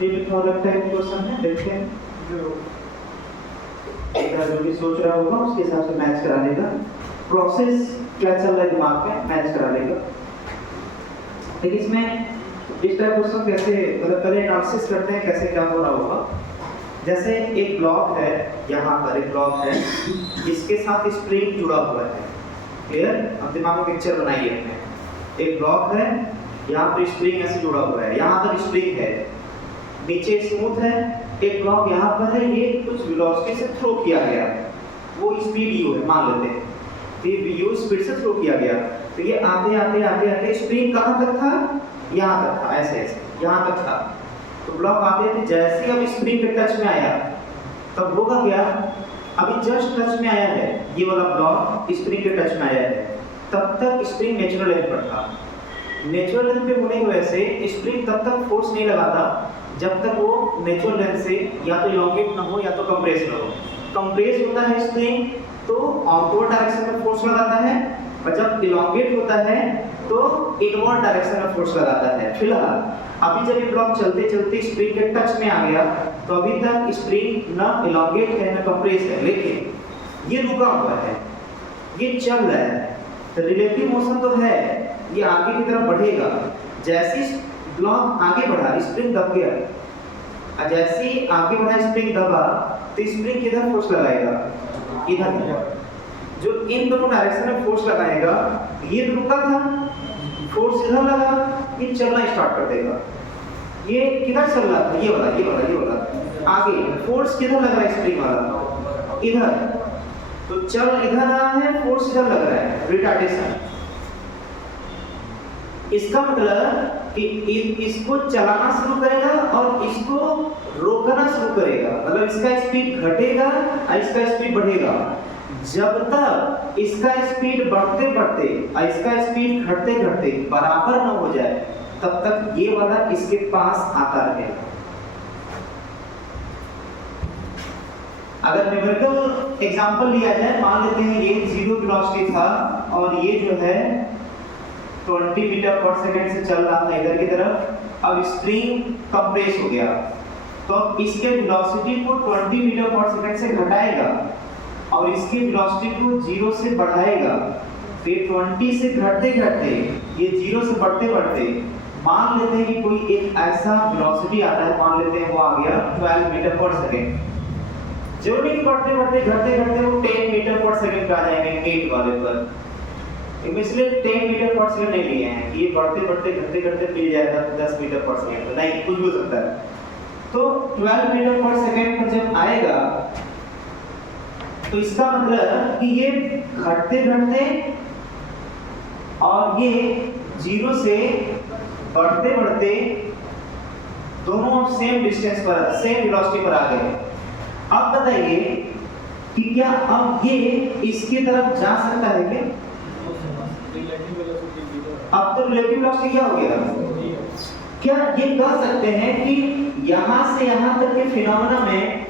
ये भी थोड़ा लगता है क्वेश्चन है, देखते हैं जो जो भी सोच रहा होगा उसके हिसाब से मैच करा लेगा। प्रोसेस क्या चल रहा है दिमाग में, मैच करा लेगा। लेकिन इसमें इस टाइप क्वेश्चन कैसे मतलब पहले एनालिसिस करते हैं कैसे क्या हो रहा होगा। जैसे एक ब्लॉक है, यहाँ पर एक ब्लॉक है, इसके साथ स्प्रिंग जुड़ा हुआ है। क्लियर? अब दिमाग में पिक्चर बनाइए अपने। एक ब्लॉक है, यहाँ पर स्प्रिंग ऐसे जुड़ा हुआ है, यहाँ पर स्प्रिंग है, नीचे स्मूथ है, एक ब्लॉक यहाँ पर है, ये कुछ वेलोसिटी से थ्रो किया गया, वो स्पीड यू है मान लेते हैं, तो ये यू स्पीड से थ्रो किया गया, तो ये आते आते आते आते स्प्रिंग कहाँ तक था, यहाँ तक था, ऐसे ऐसे यहाँ तक था। तो ब्लॉक आते थे, जैसे ही अब स्प्रिंग के टच में आया तब होगा क्या, अभी जस्ट टच में आया है ये वाला ब्लॉक, स्प्रिंग के टच में आया है, तब तक स्प्रिंग नेचुरल लेंथ पर था। नेचुरल लेंथ पे होने की वजह से स्प्रिंग तब तक फोर्स नहीं लगाता जब तक वो नेचुरल लेंथ से या तो इलोंगेट ना हो या तो कंप्रेस ना हो। कंप्रेस होता है स्प्रिंग तो आउटवर्ड डायरेक्शन में फोर्स लगाता है, और जब इलोंगेट होता है तो इनवर्ड डायरेक्शन में फोर्स लगाता है। फिलहाल अभी जब ये ब्लॉक चलते चलते स्प्रिंग के टच में आ गया तो अभी तक स्प्रिंग ना इलोंगेट है ना कंप्रेस है, लेकिन ये रुका हुआ है, ये चल रहा है, तो रिलेटिव मोशन तो है, ये आगे की तरफ बढ़ेगा। जैसे ब्लॉक आगे बढ़ा स्प्रिंग दब गया, और जैसे ही आगे बढ़ा स्प्रिंग दबा तो स्प्रिंग किधर फोर्स लगाएगा, इधर। जो इन दोनों डायरेक्शन में फोर्स लगाएगा, ये रुका था, फोर्स इधर लगा, ये चलना स्टार्ट कर देगा। ये किधर चल रहा था, ये वाला आगे फोर्स किधर लग रहा है, स्प्रिंग वाला इधर, तो चल इधर रहा है, फोर्स इधर लग रहा है, रिटार्डेशन। इसका मतलब कि इसको चलाना शुरू करेगा और इसको रोकना शुरू करेगा, मतलब इसका स्पीड घटेगा और इसका स्पीड बढ़ेगा। जब तक इसका स्पीड बढ़ते बढ़ते और इसका स्पीड घटते घटते बराबर न हो जाए तब तक ये वाला इसके पास आता रहेगा। अगर न्यूमेरिकल एग्जांपल लिया जाए, मान लेते हैं ये 0 वेलोसिटी था और ये जो है 20 मीटर पर सेकंड से चल रहा था इधर की तरफ, अब स्प्रिंग कंप्रेस हो गया, तो इसके वेलोसिटी को 20 मीटर पर सेकंड से घटाएगा और इसकी वेलोसिटी को 0 से बढ़ाएगा। तो ये 20 से घटते घटते ये 0 से बढ़ते बढ़ते मान लेते हैं कि कोई एक ऐसा वेलोसिटी आता है, मान लेते हैं वो आ गया 12 मीटर पर सेकंड। जो नहीं बढ़ते बढ़ते घटते घटते वो 10 मीटर पर सेकंड पे आ जाएंगे गेट वाले पर। इसलिए 10 मीटर पर सेकंड नहीं लिए हैं, ये बढ़ते बढ़ते घटते घटते मिल जाएगा 10 मीटर पर सेकंड, नहीं कुछ भी हो सकता है। तो 12 मीटर पर सेकंड पर जब आएगा तो इसका मतलब कि ये घटते घटते और ये 0 से बढ़ते बढ़ते दोनों सेम डिस्टेंस पर, सेम वेलोसिटी पर आ गए। अब बताइए कि क्या अब ये इसकी तरफ जा सकता है क्या? अब तो रिलेटिव वेलोसिटी क्या हो गया? क्या ये कह सकते हैं कि यहां से यहां तक के फिनोमेना में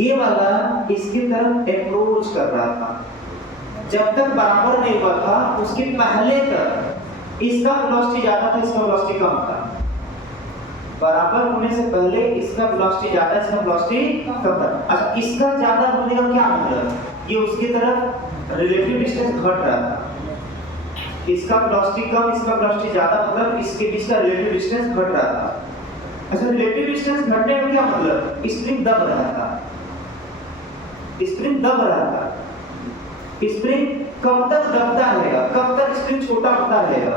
ये वाला इसकी तरफ अप्रोच कर रहा था, जब तक बराबर नहीं हुआ था उसके पहले तक इसका वेलोसिटी ज्यादा था, इसका वेलोसिटी कम था। बराबर होने से पहले इसका वेलोसिटी ज्यादा, इसका वेलोसिटी कम था। अच्छा, इसका ज्यादा होने का क्या मतलब? ये उसकी तरफ रिलेटिव डिस्टेंस घट रहा था, इसका वेलोसिटी कम, इसका वेलोसिटी ज्यादा, मतलब इसके बीच का रिलेटिव डिस्टेंस घट रहा था। अच्छा, रिलेटिव डिस्टेंस घटने का क्या मतलब? स्प्रिंग दब रहा था, स्प्रिंग दब रहा था। स्प्रिंग कब तक दबता रहेगा, कब तक स्प्रिंग छोटा होता रहेगा?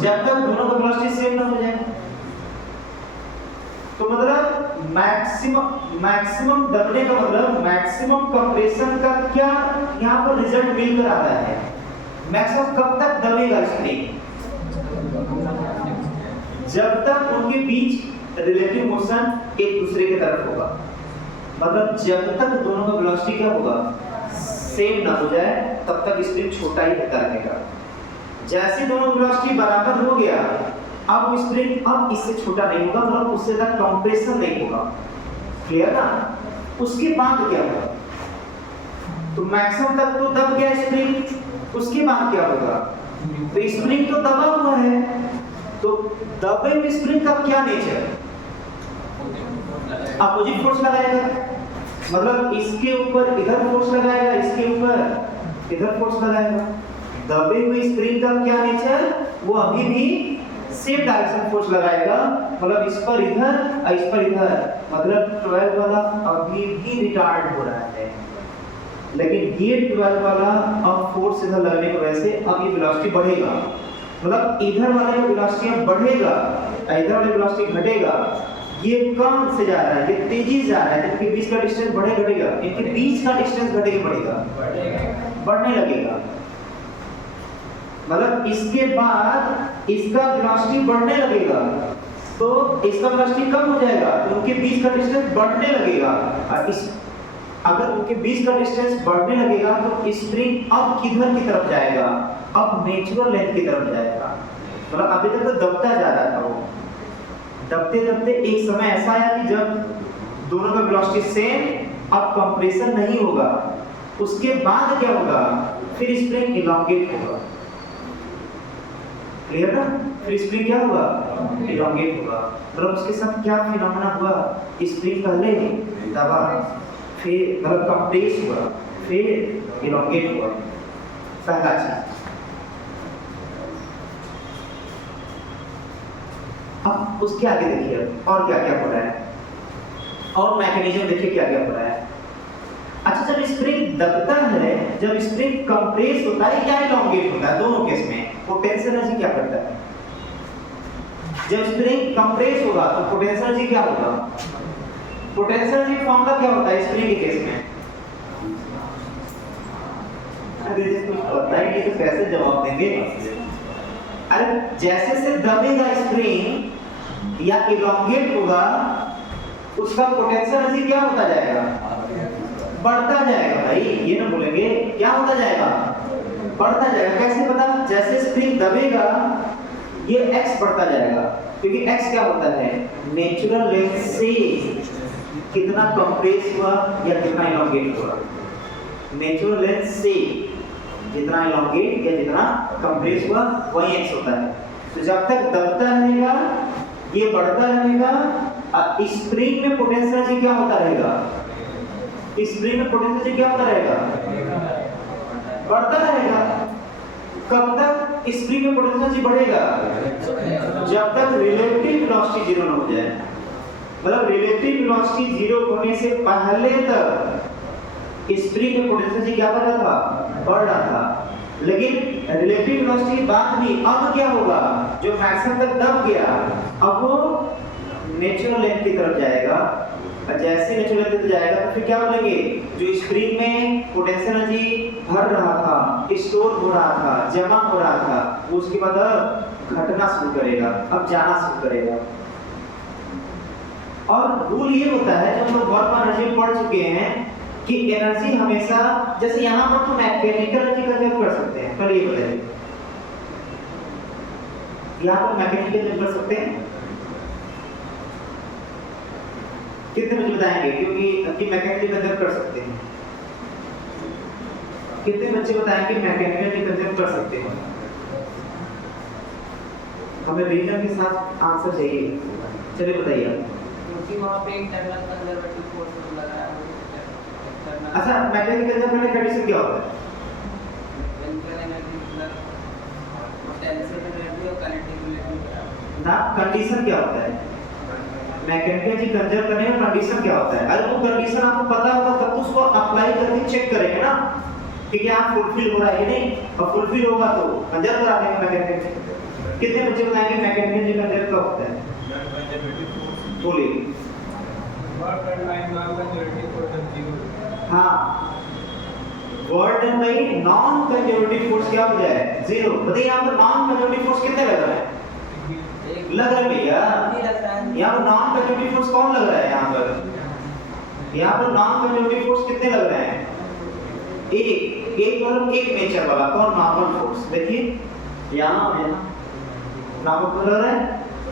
जब तक दोनों का वेलोसिटी सेम ना हो जाए। तो मतलब मैक्सिमम दबने का मतलब मैक्सिमम कंप्रेशन का क्या यहाँ पर रिजल्ट मिलकर आता है? मैक्सिमम कब तक दबेगा स्प्रिंग? जब तक उनके बीच रिलेटिव मोशन एक दूसरे की तरफ होगा, मतलब जब तक दोनों का वेलोसिटी क्या होगा, सेम ना हो जाए, तब तक स्प्रिंग छोटा ही होता रहेगा। जैसे दोनों वेलोसिटी बराबर हो गया, अब स्प्रिंग अब इससे छोटा नहीं होगा, मतलब उससे ज्यादा कंप्रेशन नहीं होगा। क्लियर ना? उसके बाद क्या होगा? तो मैक्सिमम तक तो दब गया स्प्रिंग, उसके बाद क्या होगा? तो स्प्रिंग तो दबा हुआ है, तो दबे हुए स्प्रिंग का क्या नेचर? अपोजिट फोर्स लगाएगा, मतलब इसके ऊपर इधर फोर्स लगाएगा, इसके ऊपर इधर फोर्स लगाएगा। दबे हुए स्प्रिंग का क्या नेचर, वो अभी भी सेम डायरेक्शन फोर्स लगाएगा, मतलब इस पर इधर और इस पर इधर, मतलब 12 वाला अभी भी रिटार्ड हो रहा है, लेकिन ये 12 वाला अब फोर्स इधर लगने की वजह से अब ये वेलोसिटी बढ़ेगा, मतलब इधर वाले का वेलोसिटी अब बढ़ेगा, इधर वाले वेलोसिटी घटेगा। ये कम से जा रहा है, ये तेजी से जा रहा है, इनके बीच का डिस्टेंस बढ़े घटेगा, इनके बीच का डिस्टेंस घटेगा बढ़ेगा, बढ़ने लगेगा। मतलब इसके बाद इसका वेलोसिटी बढ़ने लगेगा, तो इसका वेलोसिटी कम हो जाएगा, तो उनके बीच का डिस्टेंस बढ़ने लगेगा। और इस अगर उनके बीच का डिस्टेंस बढ़ने लगेगा तो स्प्रिंग अब किधर की तरफ जाएगा, अब नेचुरल लेंथ की तरफ जाएगा। मतलब अभी तक तो दबता जा रहा था, वो दबते दबते एक समय ऐसा आया कि जब दोनों का वेलोसिटी सेम, अब कंप्रेशन नहीं होगा, उसके बाद क्या होगा, फिर स्प्रिंग इलॉन्गेट होगा। क्लियर ना? फिर स्प्रिंग क्या होगा, इलॉन्गेट होगा। मतलब उसके साथ क्या फिनोमेना हुआ, स्प्रिंग पहले दबा, फिर मतलब कंप्रेस हुआ, फिर इलॉन्गेट हुआ, पहला चीज। अब उसके आगे देखिए और क्या क्या हो रहा है, और मैकेनिज्म देखिए क्या क्या हो रहा है। अच्छा, जब स्प्रिंग दबता है, जब स्प्रिंग कंप्रेस होता है या इलॉन्गेट होता है, दोनों केस में पोटेंशियल एनर्जी क्या करता है। जब स्प्रिंग कंप्रेस होगा तो पोटेंशियल एनर्जी क्या होगा, पोटेंशियल एनर्जी फॉर्मूला क्या होता है स्प्रिंग के केस में। अरे कुछ पता ही नहीं तो कैसे जवाब देंगे। अरे जैसे से दबेगा स्प्रिंग या इलॉन्गेट होगा, उसका पोटेंशियल एनर्जी क्या होता जाएगा, बढ़ता जाएगा। भाई ये ना बोलेंगे, क्या होता जाएगा, बढ़ता जाएगा। कैसे पता, जैसे स्प्रिंग दबेगा ये x बढ़ता जाएगा, क्योंकि x क्या होता है, नेचुरल लेंथ से कितना कंप्रेस हुआ या कितना इलॉन्गेट हुआ, नेचुरल लेंथ से जितना इलॉन्गेट या जितना कंप्रेस हुआ वही x होता है। तो जब तक दबता रहेगा ये बढ़ता रहेगा, और स्प्रिंग में पोटेंशियल एनर्जी क्या होता रहेगा, स्प्रिंग में पोटेंशियल एनर्जी क्या होता रहेगा, बढ़ता रहेगा। कब तक स्प्रिंग में पोटेंशियल एनर्जी बढ़ेगा, जब तक रिलेटिव वेलोसिटी जीरो ना हो जाए। मतलब रिलेटिव वेलोसिटी जीरो होने से पहले तक स्प्रिंग में पोटेंशियल एनर्जी क्या बढ़ रहा था, बढ़ रहा था। लेकिन रिलेटिव वेलोसिटी के बाद भी अब क्या होगा, जो मैक्सिमम तक दब गया अब वो नेचुरल लेंथ की तरफ जाएगा, और जैसे नेचुरल लेंथ की जाएगा तो फिर क्या बोलेंगे, जो स्प्रिंग में पोटेंशियल एनर्जी भर रहा था, स्टोर हो रहा था, जमा हो रहा था, वो उसके बाद घटना शुरू करेगा, अब जाना शुरू करेगा। और रूल ये होता है, जब हम लोग वर्क एनर्जी पढ़ चुके हैं कि एनर्जी हमेशा, जैसे यहाँ पर तो मैकेनिकल एनर्जी कंजर्व कर सकते हैं, कल ये बताइए, यहाँ पर मैकेनिकल कंजर्व कर सकते हैं, कितने बच्चे बताएंगे, क्योंकि मैकेनिकल कंजर्व कर सकते हैं, कितने बच्चे बताएंगे मैकेनिकल कंजर्व कर सकते हैं। हमें रीजन के साथ आंसर चाहिए, चलिए बताइए। क्योंकि वहाँ पे इंटरनल कंजर्वेटिव फोर्स लगा है। अच्छा, मैकेनिकल कंजर्व करने का कंडीशन क्या होता है, मैकेनिकल एनर्जी मतलब पोटेंशियल एनर्जी और काइनेटिक एनर्जी ना, कंडीशन क्या होता है मैकेनिकल एनर्जी कंजर्व करने का कंडीशन क्या होता है। अरे वो कंडीशन आपको पता होगा तब तो उसको अप्लाई करके चेक करेंगे ना कि क्या फुलफिल हो रहा है कि नहीं, और फुलफिल होगा तो कंजर्व करा देंगे मैकेनिकल। कितने बच्चे बताएंगे मैकेनिकल एनर्जी कंजर्व क्या होता है, बोलिए। हाँ, work done by non conservative force क्या हो जाए, जीरो। बताइए यहाँ पर नॉन कंजर्वेटिव फोर्स कितने लग रहा है, लग रहा है भैया, यहाँ पर नॉन कंजर्वेटिव फोर्स कौन लग रहा है, यहाँ पर नॉन कंजर्वेटिव फोर्स कितने लग रहे हैं, एक मतलब एक नेचर वाला, कौन, नॉर्मल फोर्स। देखिए यहाँ नॉर्मल फोर्स लग रहा है,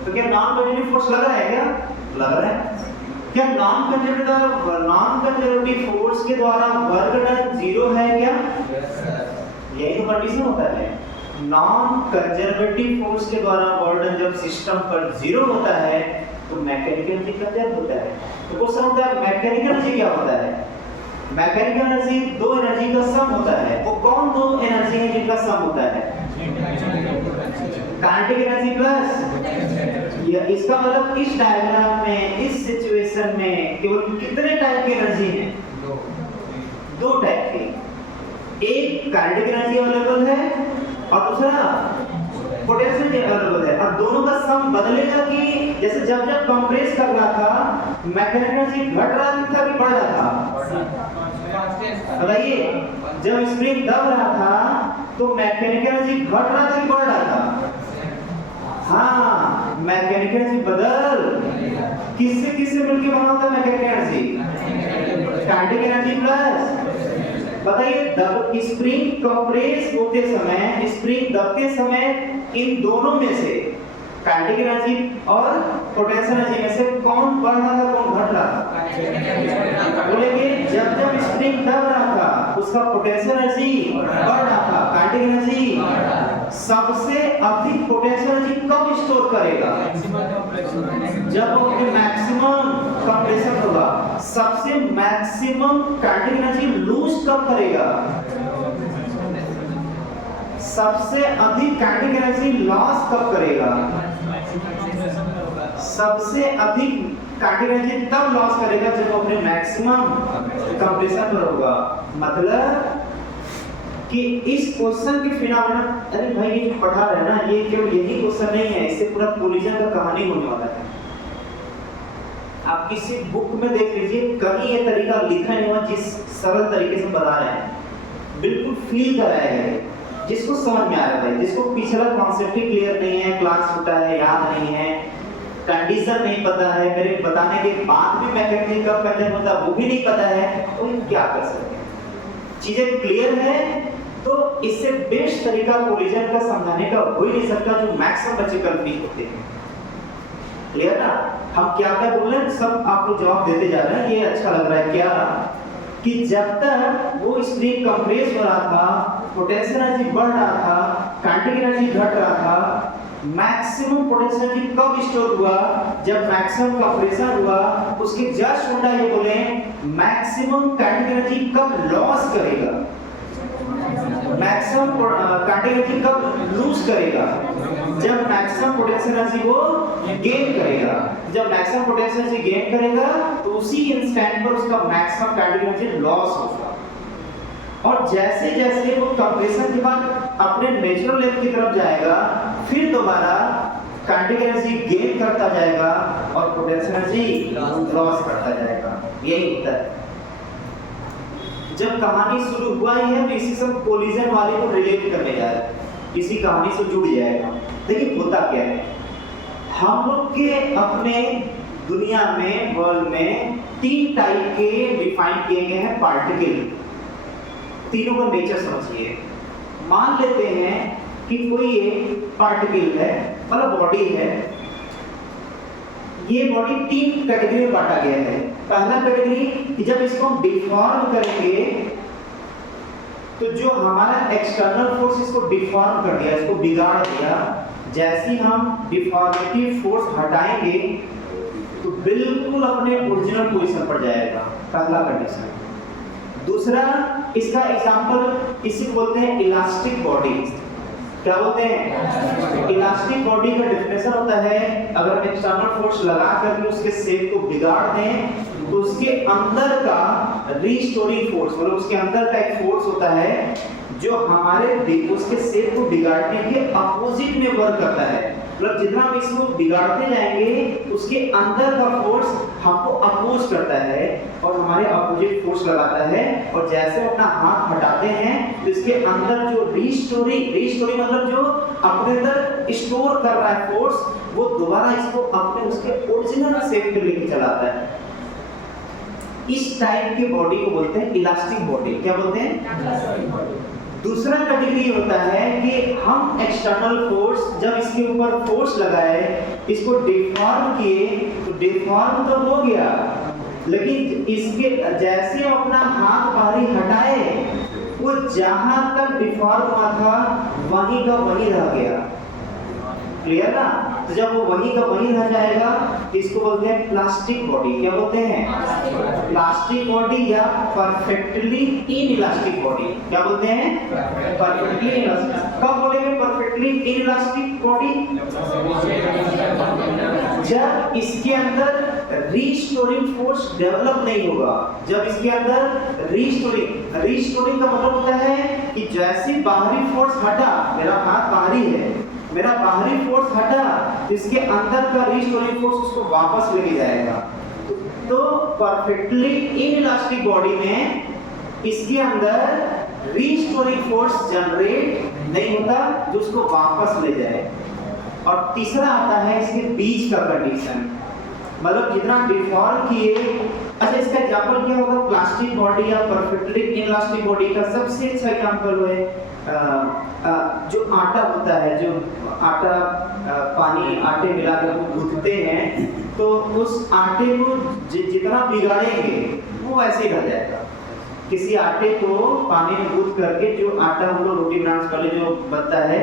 तो क्या नॉन कंजर्वेटिव फोर्स लग रहा है, क्या लग रहा है। क्या नॉन कंजर्वेटिव फोर्स के द्वारा वर्क डन जीरो है क्या, यही तो कंडीशन होता है। नॉन कंजर्वेटिव फोर्स के द्वारा वर्क डन जब सिस्टम पर जीरो होता है तो मैकेनिकल एनर्जी कंजर्व होता है। तो क्वेश्चन होता है मैकेनिकल एनर्जी क्या होता है? मैकेनिकल एनर्जी दो एनर्जी का सम होता है। वो कौन दो एनर्जी है जिनका सम होता है? काइनेटिक एनर्जी प्लस, या इसका मतलब इस डायग्राम में, इस सिचुएशन में केवल कितने टाइप की एनर्जी है? दो टाइप की। एक काइनेटिक एनर्जी अवेलेबल है और दूसरा पोटेंशियल एनर्जी अवेलेबल है। और दोनों का सम बदलेगा कि जैसे जब जब कंप्रेस कर रहा था मैकेनिकल एनर्जी घट रहा था कि बढ़ रहा था? बताइए, जब स्प्रिंग दब रहा था तो मैकेनिकल एनर्जी घट रहा था कि बढ़ रहा था? हाँ, मैकेनिकल एनर्जी बदल किससे मिलकर बना होता है mechanical energy? Kinetic energy plus. बताइए, दब स्प्रिंग कंप्रेस होते समय, स्प्रिंग दबते समय इन दोनों में से काइनेटिक एनर्जी और पोटेंशियल एनर्जी में से कौन बढ़ रहा था, कौन घट रहा था? बोलेंगे जब जब स्प्रिंग दब रहा था उसका पोटेंशियल एनर्जी बढ़ रहा था, काइनेटिक एनर्जी। सबसे अधिक पोटेंशियल एनर्जी कब स्टोर करेगा? जब अपने मैक्सिमम कंप्रेशन होगा। सबसे मैक्सिमम काइनेटिक एनर्जी लूज कब करेगा? सबसे अधिक काइनेटिक एनर्जी लॉस कब करेगा? सबसे अधिक काइनेटिक एनर्जी तब लॉस करेगा जब अपने मैक्सिमम कंप्रेशन पर होगा। मतलब कि इस क्वेश्चन के फिनोमेना, अरे भाई ये जो पढ़ा रहे हैं ना, ये केवल यही क्वेश्चन नहीं है, इससे पूरा कोलिजन का कहानी होने वाला है। आप किसी बुक में देख लीजिए, कहीं ये तरीका लिखा नहीं हुआ जिस सरल तरीके से बता रहे हैं, बिल्कुल फील कराया है जिसको समझ में आ रहा है। जिसको पिछला कॉन्सेप्ट ही क्लियर नहीं है, क्लास छूटा है, याद नहीं है, कंडीशन नहीं पता है, मेरे बताने के बाद भी मैकेनिकल कब कंजर्व होता है वो भी नहीं पता है, तो क्या कर सकते हैं? चीजें क्लियर है तो इससे बेस्ट तरीका कोलिजन का समझाने का हो ही नहीं सकता जो मैक्सिमम बच्चे कंफ्यूज होते हैं। क्लियर ना? हम क्या क्या बोल रहे हैं सब आप लोग जवाब देते जा रहे हैं। ये अच्छा लग रहा है क्या कि जब तक वो स्प्रिंग कंप्रेस हो रहा था, पोटेंशियल एनर्जी बढ़ रहा था, काइनेटिक एनर्जी घट रहा था, मैक्सिमम पोटेंशियल एनर्जी कब स्टोर हुआ? जब मैक्सिमम कंप्रेशन हुआ। उसके जस्ट उल्टा ये बोले मैक्सिमम काइनेटिक एनर्जी कब लॉस करेगा? मैक्सिमम काइनेटिक एनर्जी कब लूज करेगा? जब मैक्सिमम पोटेंशियल एनर्जी वो गेन करेगा। जब मैक्सिमम पोटेंशियल एनर्जी गेन करेगा तो उसी इंस्टेंट पर उसका मैक्सिमम काइनेटिक एनर्जी लॉस होगा। और जैसे जैसे वो कंप्रेशन के बाद अपने नेचुरल लेवल की तरफ जाएगा, फिर दोबारा काइनेटिक एनर्जी गेन करता जाएगा और पोटेंशियल एनर्जी लॉस करता जाएगा। यही होता है। जब कहानी शुरू हुआ ही है तो इसी से कोलिजन वाले को रिलेट करने जा रहा है, इसी कहानी से जुड़ जाएगा। देखिए होता क्या है, हम लोग के अपने दुनिया में, वर्ल्ड में तीन टाइप के डिफाइन किए गए हैं पार्टिकल। तीनों का नेचर समझिए। मान लेते हैं कि कोई एक पार्टिकल है, मतलब बॉडी है। ये बॉडी तीन कैटेगरी में बांटा गया है। पहला कैटेगरी कि जब इसको हम डिफॉर्म करेंगे तो जो हमारा एक्सटर्नल फोर्स इसको डिफॉर्म कर दिया, इसको बिगाड़ दिया। जैसे ही हम डिफॉर्मेटिव फोर्स हटाएंगे तो बिल्कुल अपने ओरिजिनल पोजीशन पर जाएगा। पहला कंडीशन। दूसरा, इसका एग्जांपल इसी को बोलते हैं इलास्टिक बॉडी। क्या बोलते हैं? इलास्टिक बॉडी का डेफिनेशन होता है अगर हम एक्सटर्नल फोर्स लगा करके उसके शेप को बिगाड़ दें तो उसके अंदर का रीस्टोरिंग फोर्स, मतलब उसके अंदर का एक फोर्स होता है जो हमारे उसके शेप को बिगाड़ने के अपोजिट में वर्क करता है। मतलब जितना हम इसको बिगाड़ते जाएंगे उसके अंदर का फोर्स हमको अपोज करता है और हमारे अपोजिट फोर्स लगाता है। और जैसे अपना हाथ हटाते हैं तो इसके अंदर जो रीस्टोरिंग मतलब जो अपने अंदर स्टोर कर रहा है फोर्स, वो दोबारा इसको अपने उसके ओरिजिनल शेप में लेके चलाता है। इस टाइप की बॉडी को बोलते हैं इलास्टिक बॉडी। क्या बोलते हैं? दूसरा कैटेगरी होता है कि हम एक्सटर्नल फोर्स, जब इसके ऊपर फोर्स लगाए, इसको डिफॉर्म किए, तो डिफॉर्म तो हो गया, लेकिन इसके जैसे हम अपना हाथ बाहरी हटाए वो जहां तक डिफॉर्म हुआ था वहीं का वहीं रह गया। क्लियर ना? तो जब वो वही का वही रह जाएगा, इसको बोलते हैं प्लास्टिक बॉडी। क्या बोलते हैं? प्लास्टिक बॉडी या परफेक्टली इनइलास्टिक बॉडी। क्या बोलते हैं? Perfectly inelastic. कब बोलेंगे परफेक्टली इनइलास्टिक बॉडी? जब इसके अंदर रीस्टोरिंग फोर्स डेवलप नहीं होगा। जब इसके अंदर रीस्टोरिंग का मतलब होता है कि जैसे बाहरी फोर्स हटा, मेरा हाथ बाहरी है, मेरा बाहरी फोर्स हटा, तो इसके अंदर का रीस्टोरिंग फोर्स उसको वापस लेके जाएगा। तो परफेक्टली इनइलास्टिक बॉडी में इसके अंदर रीस्टोरिंग फोर्स जनरेट नहीं होता जो उसको वापस ले जाए। और तीसरा आता है इसके बीच का कंडीशन, मतलब जितना डिफॉर्म किए। अच्छा, इसका एग्जांपल क्या होगा? प्लास्टिक बॉडी या परफेक्टली इनइलास्टिक बॉडी का सबसे अच्छा एग्जांपल है जो आटा होता है, जो आटा पानी आटे मिलाकर गूंथते हैं, तो उस आटे को जितना बिगाड़ेंगे वो ऐसे ही रह जाएगा। किसी आटे को पानी में गूंथ करके जो आटा हम लोग रोटी बनाने वाले जो बनता है,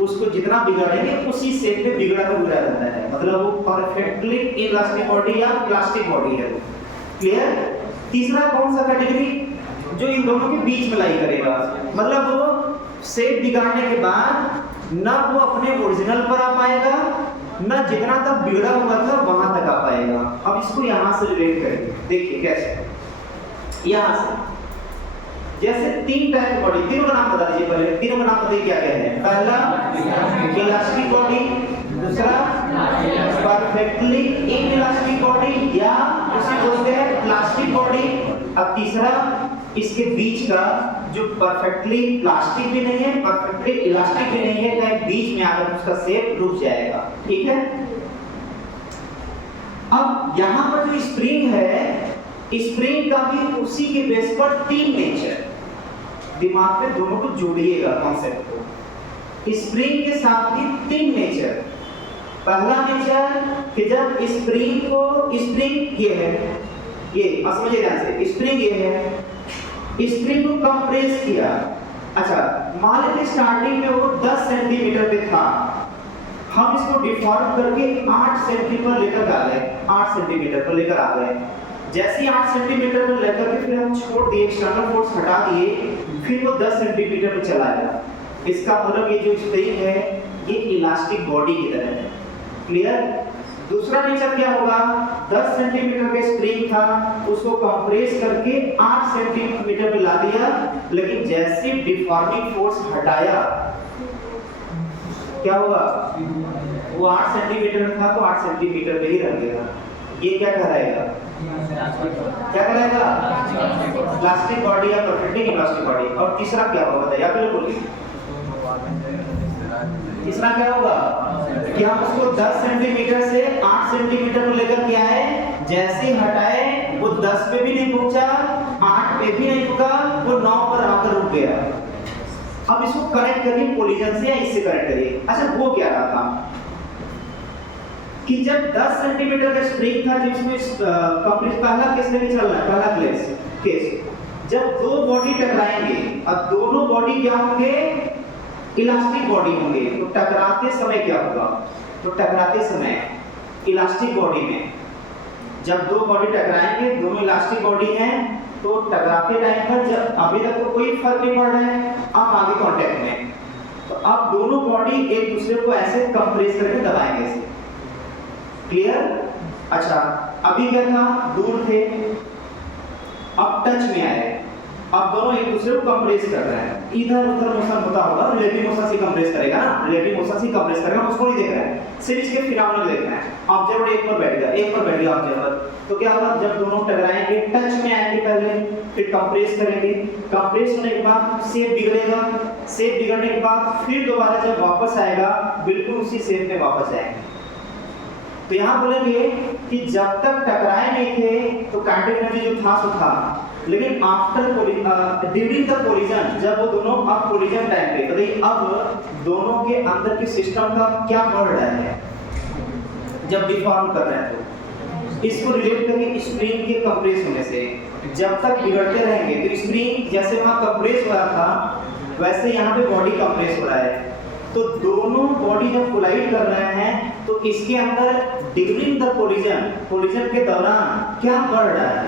उसको जितना बिगाड़ेंगे उसी शेप में बिगड़ा कर उड़ा रहता है। मतलब वो परफेक्टली इनइलास्टिक बॉडी या प्लास्टिक बॉडी है। क्लियर? तीसरा कौन सा कैटेगरी? जो इन दोनों के बीच में लाई करेगा, मतलब वो शेप बिगाड़ने के बाद ना वो अपने ओरिजिनल पर आ पाएगा, ना जितना तक बिगड़ा हुआ था वहां तक आ पाएगा। अब इसको यहां से रिलेट करेंगे, देखिए कैसे। यहां से जैसे तीन टाइप की बॉडी, तीनों का नाम बता दीजिए पहले। तीनों का नाम बताइए क्या क्या है? पहला इलास्टिक बॉडी, दूसरा परफेक्टली इनइलास्टिक बॉडी या उसे बोलते हैं प्लास्टिक बॉडी। अब तीसरा इसके बीच का जो परफेक्टली प्लास्टिक भी नहीं है, परफेक्टली इलास्टिक भी नहीं है, कहीं बीच में आकर उसका शेप रुक जाएगा। ठीक है? अब यहां पर जो स्प्रिंग है, स्प्रिंग का भी उसी के बेस पर तीन नेचर, दिमाग में दोनों को जोड़िएगा कॉन्सेप्ट को। स्प्रिंग के साथ भी तीन नेचर। पहला नेचर कि जब स्प्रिंग को, स्प्रिंग ये है, ये समझिए ध्यान से, स्प्रिंग ये है, स्प्रिंग को कंप्रेस किया। अच्छा, मान लेते स्टार्टिंग में वो 10 सेंटीमीटर पे था, हम इसको डिफॉर्म करके 8 सेंटीमीटर लेकर आ गए, 8 सेंटीमीटर पर लेकर आ गए। जैसे 8 सेंटीमीटर पर लेकर के फिर हम छोड़ दिए, एक्सटर्नल फोर्स हटा दिए, फिर वो 10 सेंटीमीटर पे चला गया। इसका मतलब ये जो स्प्रिंग है ये इलास्टिक बॉडी की तरह है। क्लियर? दूसरा नेचर क्या होगा? 10 सेंटीमीटर का स्प्रिंग था, उसको कंप्रेस करके 8 सेंटीमीटर पे ला दिया, लेकिन जैसे डिफॉर्मिंग फोर्स हटाया क्या होगा? वो 8 सेंटीमीटर था तो 8 सेंटीमीटर पे ही रह गया। ये क्या कहलाएगा? क्या कहलाएगा? प्लास्टिक बॉडी या परफेक्टली इनइलास्टिक बॉडी। और तीसरा क्या होगा बताइए, आप लोग बोलिए। तीसरा क्या होगा? कि हम उसको 10 सेंटीमीटर से 8 सेंटीमीटर को लेकर क्या है, जैसे हटाए वो 10 पे भी नहीं पहुंचा, 8 पे भी नहीं रुका, वो 9 पर आकर रुक गया। अब इसको कनेक्ट करिए कोलिजन से या इससे कनेक्ट करिए। अच्छा, वो क्या रहा था कि जब 10 सेंटीमीटर का स्प्रिंग था जिसमें कंप्लीट पहला केस लेके चल रहा है, पहला केस जब दो बॉडी टकराएंगे, अब दोनों बॉडी क्या होंगे? इलास्टिक बॉडी होंगे। तो टकराते समय क्या होगा? तो टकराते समय इलास्टिक बॉडी में जब दो बॉडी टकराएंगे, दोनों इलास्टिक बॉडी हैं, तो टकराते टाइम पर जब अभी तक तो कोई फर्क नहीं पड़ रहा है, अब आगे कांटेक्ट में, तो अब दोनों बॉडी एक दूसरे को ऐसे कंप्रेस करके दबाएंगे ऐसे। क्लियर? अच्छा, अभी क्या था? दूर थे, अब टच में आए, अब दोनों एक दूसरे को कंप्रेस कर रहे हैं। इधर उधर मोशन होता होगा, रिलेटिव मोशन से कंप्रेस करेगा ना, रिलेटिव मोशन से कंप्रेस करेगा, उसको नहीं देख रहा है, सिर्फ इसके फिनोमेना देख रहा है। ऑब्जर्वर एक पर बैठ गया, एक पर बैठ गया ऑब्जर्वर, तो क्या होगा? जब दोनों टकराएंगे, टच में आएंगे पहले, फिर कंप्रेस करेंगे, कंप्रेस होने के बाद शेप बिगड़ेगा, शेप बिगड़ने के बाद फिर दोबारा जब वापस आएगा, बिल्कुल उसी शेप में वापस आएंगे। तो यहाँ बोलेंगे कि जब तक टकराए नहीं थे तो काइनेटिक एनर्जी जो था सो था, लेकिन आफ्टर ड्यूरिंग द कोलिजन, जब वो दोनों अब कोलिजन टाइम पे, बताइए अब दोनों के अंदर के सिस्टम का क्या बढ़ रहा है जब डिफॉर्म कर रहे हैं। तो इसको रिलेट करेंगे स्प्रिंग के कंप्रेस होने से। जब तक बिगड़ते रहेंगे तो स्प्रिंग जैसे वहाँ कंप्रेस हो रहा था, वैसे यहाँ पे बॉडी कंप्रेस हो रहा है, तो तो दोनों बॉडी जब कोलाइड कर रहे हैं तो इसके अंदर ड्यूरिंग द कोलिजन के दौरान क्या बढ़ रहा है?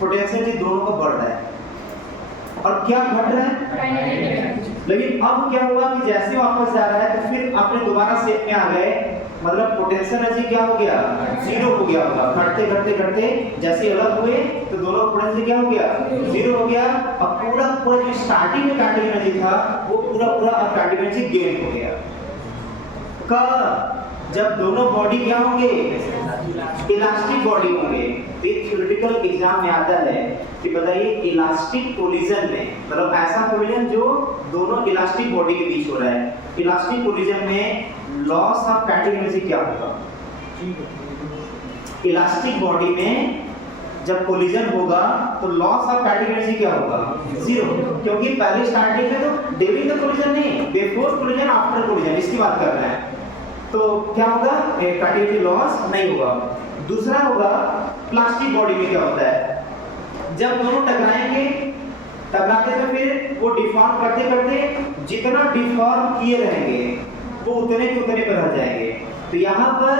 पोटेंशियल जी दोनों का बढ़ रहा है। और क्या घट रहा है? लेकिन अब क्या हुआ कि जैसे वापस जा रहा है तो फिर अपने दोबारा शेप में आ गए, मतलब पोटेंशियल एनर्जी क्या हो गया? जीरो हो गया होगा। घटते घटते घटते जैसे अलग हुए तो दोनों पोटेंशियल क्या हो गया? जीरो हो गया। अब पूरा जो स्टार्टिंग में काइनेटिक एनर्जी था वो पूरा अब काइनेटिक एनर्जी गेन हो गया। कब? जब दोनों बॉडी क्या होंगे? इलास्टिक बॉडी होंगे। एक थ्योरेटिकल एग्जाम में आता है कि बताइए इलास्टिक कोलिजन में, मतलब ऐसा कोलिजन जो दोनों इलास्टिक बॉडी के बीच हो रहा है, इलास्टिक कोलिजन में लॉस ऑफ काइनेटिक एनर्जी क्या होगा? इलास्टिक बॉडी में जब कोलिजन होगा तो लॉस ऑफ काइनेटिक एनर्जी क्या होगा? जीरो, क्योंकि पहले स्टार्टिंग में तो ड्यूरिंग द कोलिजन नहीं, बिफोर कोलिजन आफ्टर कोलिजन इसकी बात कर रहे हैं। तो क्या होगा? काइनेटिक एनर्जी लॉस नहीं होगा। दूसरा होगा प्लास्टिक बॉडी में क्या होता है? जब दोनों टकराते तो फिर वो डिफॉर्म करते करते जितना डिफॉर्म किए रहेंगे वो उतने के उतने पर रह जाएंगे। तो यहाँ पर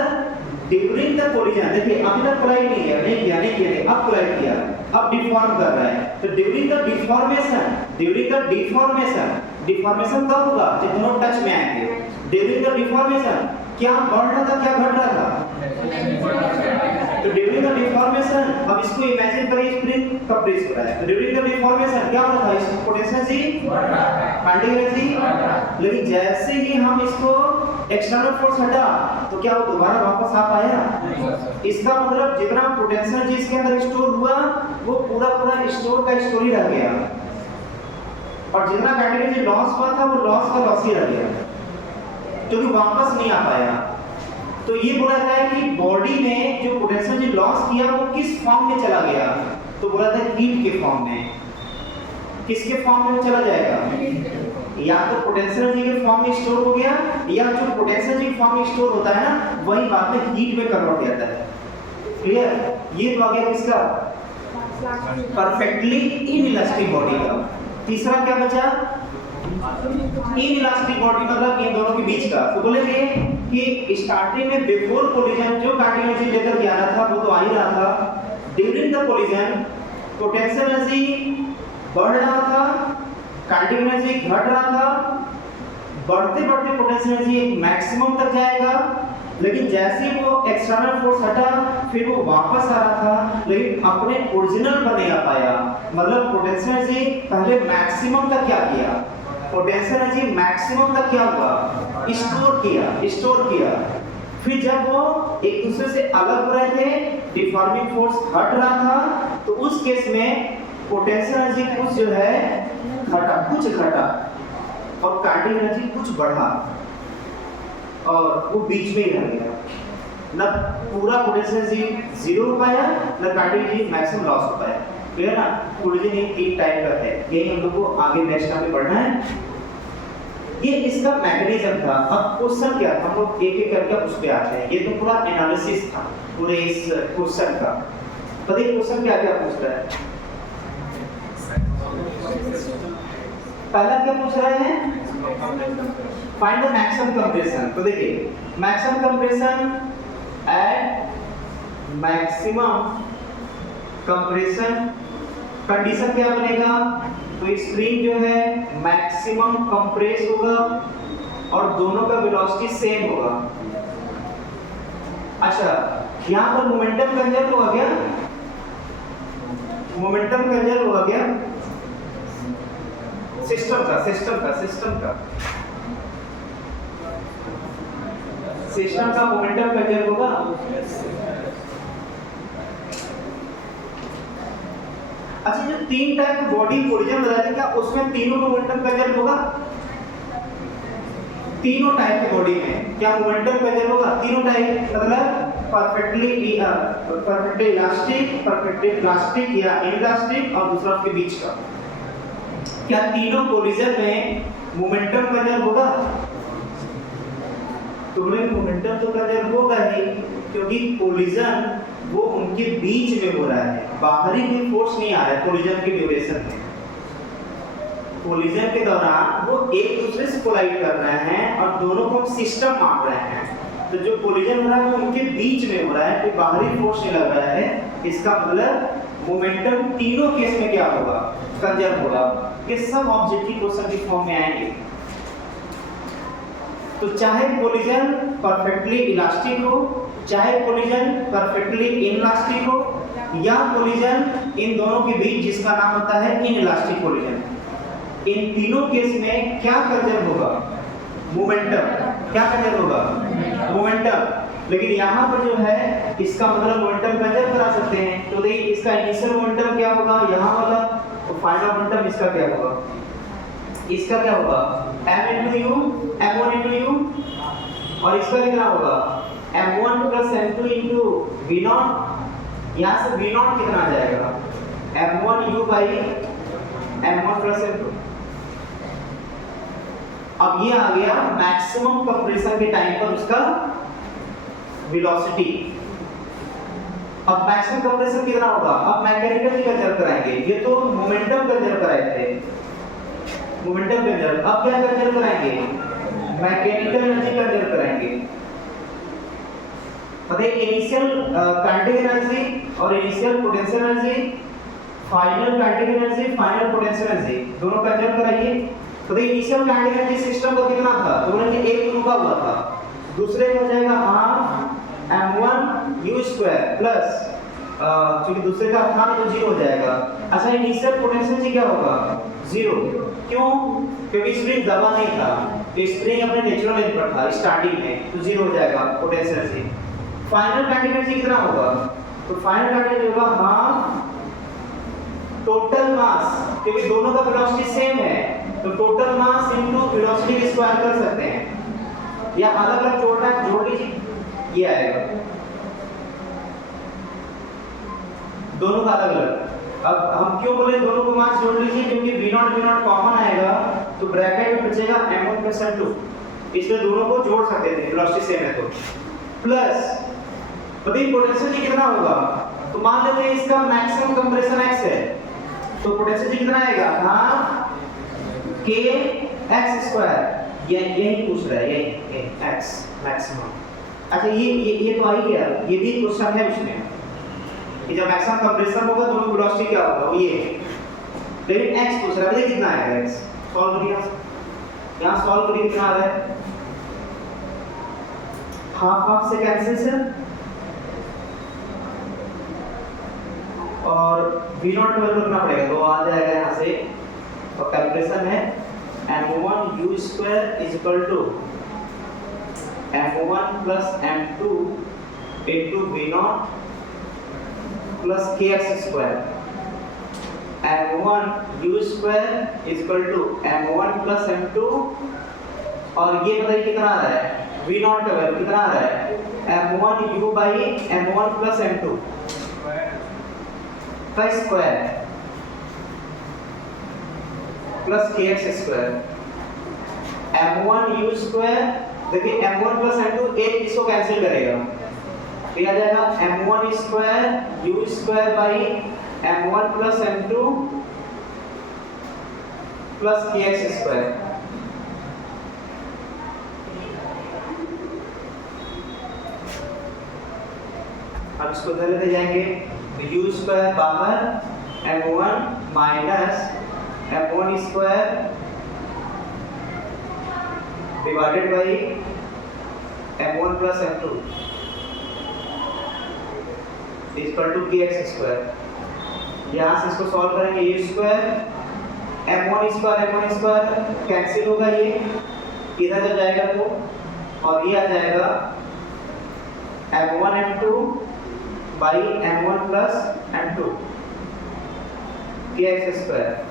ड्यूरिंग द कोलिजन, देखिए अभी तक कोलाइड नहीं किया, अब कोलाइड किया, अब डिफॉर्म कर रहा है। तो ड्यूरिंग द डिफॉर्मेशन कब होगा? जब दोनों टच में आएंगे। ड्यूरिंग द डिफॉर्मेशन क्या बढ़ रहा था, क्या घट रहा था? तो ड्यूरिंग द डिफॉर्मेशन, अब इसको इमेजिन करिए स्प्रिंग कब प्रेस हो रहा है, तो ड्यूरिंग द डिफॉर्मेशन क्या हो रहा था? इसको पोटेंशियल जी काइनेटिक एनर्जी, लेकिन जैसे ही हम इसको एक्सटर्नल फोर्स हटा तो क्या वो दोबारा वापस आ पाया? इसका मतलब जितना पोटेंशियल जी इसके अंदर स्टोर हुआ वो पूरा स्टोर का स्टोर ही रह गया, और जितना काइनेटिक एनर्जी लॉस हुआ था वो लॉस का लॉस ही रह गया, क्योंकि वापस नहीं आ पाया। तो ये बोला जाता है कि बॉडी में जो पोटेंशियल एनर्जी लॉस किया वो किस फॉर्म में चला गया? तो बोला था हीट के फॉर्म में। किसके फॉर्म में वो चला जाएगा? या तो पोटेंशियल एनर्जी के फॉर्म में स्टोर हो गया, या जो पोटेंशियल एनर्जी फॉर्म में स्टोर होता है ना वही बाद में हीट में कन्वर्ट हो जाता है। क्लियर? ये तो आ गया किसका? परफेक्टली इनइलास्टिक बॉडी का। तीसरा क्या बचा? इनइलास्टिक बॉडी, मतलब इन दोनों के बीच का। तो बोलेंगे कि स्टार्टिंग में बिफोर कोलिजन जो काइनेटिक एनर्जी लेकर के आ रहा था वो तो आ ही रहा था। During the collision potential energy बढ़ रहा था, काइनेटिक एनर्जी घट रहा था। बढ़ते बढ़ते पोटेंशियल एनर्जी एक मैक्सिमम तक जाएगा, लेकिन जैसे ही वो एक्सटर्नल फोर्स हटा फिर वो वापस आ रहा था, लेकिन अपने ओरिजिनल पर नहीं आ पाया। मतलब पोटेंशियल एनर्जी पहले मैक्सिमम तक क्या किया? पोटेंशियल एनर्जी मैक्सिमम तक क्या हुआ? स्टोर किया। फिर जब वो एक दूसरे से अलग हो रहे थे, डिफॉर्मिंग फोर्स हट रहा था, तो उस केस में पोटेंशियल एनर्जी कुछ जो है घटा और काइनेटिक एनर्जी कुछ बढ़ा, और वो बीच में ही रह गया। न पूरा पोटेंशियल एनर्जी जीरो हो पाया, न काइनेटिक एनर्जी मैक्सिमम लॉस हो पाया। क्लियर ना? कोलिजन एक तीन टाइप का है, यही हम लोग को आगे नेक्स्ट टाइम में पढ़ना है। ये इसका मैकेनिज्म था। अब क्वेश्चन क्या था, हम लोग एक एक करके उस पे आते हैं। ये तो पूरा एनालिसिस था पूरे इस क्वेश्चन का। बताइए क्वेश्चन क्या क्या पूछ रहा है? पहला क्या पूछ रहे हैं? Find the maximum compression. तो देखिए maximum compression at maximum compression condition क्या बनेगा? तो स्प्रिंग जो है मैक्सिमम कंप्रेस होगा और दोनों का वेलोसिटी सेम होगा। अच्छा, यहाँ पर मोमेंटम कंजर्व हुआ क्या? मोमेंटम कंजर्व हुआ क्या? सिस्टम का मोमेंटम कंजर्व होगा। अच्छा, जो तीन टाइप की बॉडी कोलिजन बताया था, क्या उसमें तीनों मोमेंटम कंजर्व होगा? तीनों टाइप की बॉडी में क्या मोमेंटम कंजर्व होगा? तीनों टाइप, मतलब परफेक्टली इलास्टिक, परफेक्टली प्लास्टिक या इनइलास्टिक, और दूसरा उसके बीच का। क्या तीनों कोलिजन में मोमेंटम कंजर्व होगा? तो बोले मोमेंटम तो कंजर्व होगा ही, क्योंकि कोलिजन वो उनके बीच में हो रहा है, बाहरी कोई फोर्स नहीं आ रहा है कोलिजन के ड्यूरेशन में। कोलिजन के दौरान वो एक दूसरे से कोलाइड कर रहे हैं और दोनों को हम सिस्टम मान रहे हैं। तो जो कोलिजन हो रहा है वो उनके बीच में हो रहा है, कोई बाहरी फोर्स नहीं लग रहा है। इसका मतलब मोमेंटम तीनों केस में क्या होगा, कंजर्व होगा। ये सब ऑब्जेक्टिव क्वेश्चन की फॉर्म में आएंगे। तो चाहे कोलिजन परफेक्टली इलास्टिक हो, चाहे कोलिजन परफेक्टली इनइलास्टिक हो, या कोलिजन इन दोनों के बीच जिसका नाम होता है इनइलास्टिक कोलिजन, इन तीनों केस में क्या कंजर्व होगा, मोमेंटम। क्या कंजर्व होगा, मोमेंटम। लेकिन यहाँ पर जो है इसका मतलब मोमेंटम कंजर्व करा सकते हैं। तो देखिए इसका इनिशियल मोमेंटम क्या होगा यहाँ वाला, तो फाइनल मोमेंटम इसका क्या होगा, इसका क्या होगा m into u, m1 into u, और इसका कितना होगा m1 plus m2 into v0। यहाँ से v0 कितना आ जाएगा, m1 u by m1 plus m2। अब ये आ गया मैक्सिमम कंप्रेशन के टाइम पर उसका वेलोसिटी। अब मैक्सिमम कंप्रेशन कितना होगा, अब मैकेनिकली कंजर्व कराएंगे। ये तो मोमेंटम कंजर्व कराए थे, मोमेंटम कंजर्व। अब क्या कंजर्व कराएंगे, मैकेनिकल एनर्जी कंजर्व कराएंगे। पता है इनिशियल काइनेटिक एनर्जी और initial potential energy, final kinetic energy, final potential energy, दोनों कंजर्व कराइए। तो देखिए इनिशियल काइनेटिक एनर्जी सिस्टम का कितना था, तो बोले कि एक रुका हुआ था, दूसरे में हो जाएगा half m1 u square plus क्योंकि दूसरे का था तो 0 हो जाएगा। अच्छा इनिशियल पोटेंशियल एनर्जी क्या होगा, 0। क्यों, क्योंकि स्प्रिंग दबा नहीं था, तो स्प्रिंग अपने नेचुरल लेंथ पर था स्टार्टिंग में, तो 0 हो जाएगा potential energy. Final kinetic energy कितना होगा, तो फाइनल काइनेटिक एनर्जी होगा हाफ टोटल मास, क्योंकि दोनों का वेलोसिटी सेम है, तो टोटल मास इनटू वेलोसिटी की स्क्वायर कर सकते हैं, या अलग अलग जोड़ लीजिए, ये आएगा दोनों का अलग अलग। अब हम क्यों बोले दोनों को मास जोड़ लीजिए, क्योंकि v0 कॉमन आएगा, तो ब्रैकेट में बचेगा m1 plus m2, इसलिए दोनों को जोड़ सकते थे, वेलोसिटी सेम है तो। प्लस बताइए पोटेंशियल कितना होगा, तो मान लेते हैं इसका मैक्सिमम कंप्रेशन x है, तो पोटेंशियल कितना आएगा, हां k x स्क्वायर, यही पूछ रहा है, ये x मैक्सिमम। अच्छा ये तो आ ही गया, ये भी क्वेश्चन है उसमें कि जब मैक्सिमम कंप्रेशन होगा दोनों की वेलोसिटी क्या होगा, वो ये। लेकिन x पूछ रहा है, कितना आएगा x, सॉल्व करिए, यहां सॉल्व करिए, कितना आ रहा है, हाफ हाफ से कैंसिल से, और v0 को वैल्यू रखना पड़ेगा, तो आ जाएगा यहां से, और कैलकुलेशन है m1 u square is equal to m1 plus m2 into v0 plus kx square. m1 u square is equal to m1 plus m2, और ये बताइए कितना आ रहा है, v0 का वैल्यू कितना आ रहा है, m1 u by m1 plus m2 का square plus kx square. m1 u square, देखिए m1 plus m2 एक इसको कैंसिल करेगा, तो आ जाएगा m1 square u square by m1 plus m2 plus kx square. अब इसको इधर लेते जाएंगे, तो u स्क्वायर बाहर, m1 minus m1 square divided by m1 plus m2 equal to kx square. यहाँ से इसको सॉल्व करेंगे, u square m1 square cancel होगा, ये इधर जा जाएगा तो, और ये आ जाएगा m1 m2 by m1 plus m2 kx square.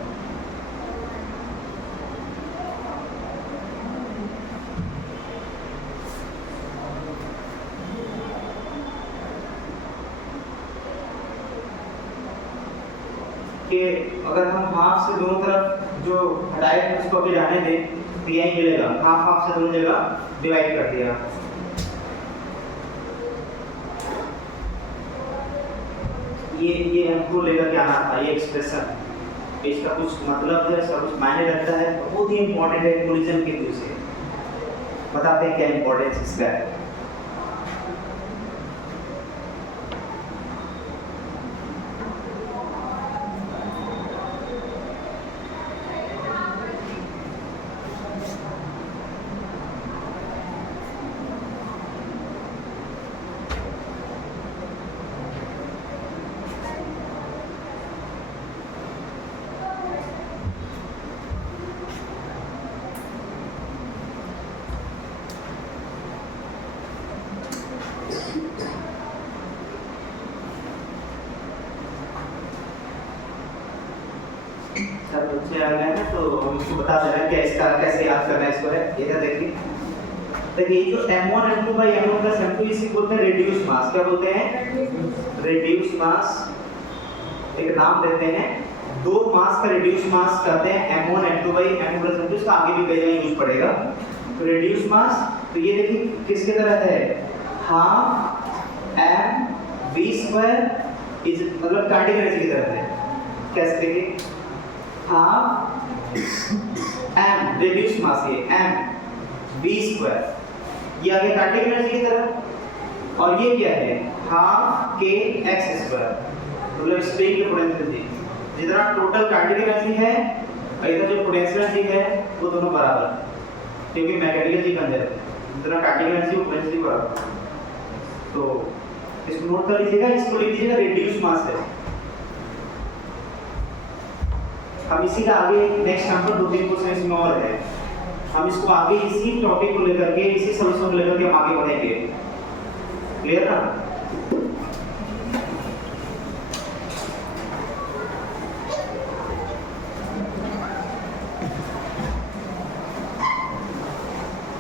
कि अगर हम हाफ से दोनों तरफ जो हटाए थे उसको अभी रहने दें, तो यही मिलेगा, हाफ हाफ से दोनों जगह डिवाइड कर दिया। ये हमको लेकर के आना था, ये एक्सप्रेशन इसका कुछ मतलब है, इसका कुछ मायने रखता है, बहुत ही इंपॉर्टेंट है कोलिजन के व्यू से। बताते हैं क्या इंपॉर्टेंस इसका है। सब बच्चे आ गए हैं तो हम इसको बता दे रहे हैं क्या इसका कैसे याद करना है इसको है। इधर देखिए ये जो m1 m2 by m1 plus m2 इसी को बोलते हैं रिड्यूस मास। क्या बोलते हैं? Reduce mass. एक नाम देते हैं, दो मास का रिड्यूस मास कहते हैं m1 m2 by m2 plus m2। इसका आगे भी कई जगह यूज पड़ेगा। तो रिड्यूस मास तो ये देखिए किसके तरह है, half m v square is मतलब काइनेटिक एनर्जी की तरह है। कैसे देखिए, हाफ m रिड्यूस मास ये m v स्क्वायर, ये आगे काइनेटिक एनर्जी की तरह, और ये क्या है, हाफ k x स्क्वायर मतलब स्प्रिंग की पोटेंशियल एनर्जी। जितना टोटल काइनेटिक एनर्जी है और इधर जो पोटेंशियल एनर्जी है वो दोनों बराबर, क्योंकि मैकेनिकल जी कंजर है, जितना काइनेटिक एनर्जी वो पोटेंशियल बराबर। तो इसको नोट कर लीजिएगा, इसको लिख दीजिएगा रिड्यूस मास है। हम इसी का आगे नेक्स्ट नंबर 2-3 क्वेश्चन इसमें और है, हम इसको आगे इसी टॉपिक को लेकर के, इसी सॉल्यूशन को लेकर के हम आगे बढ़ेंगे। क्लियर ना?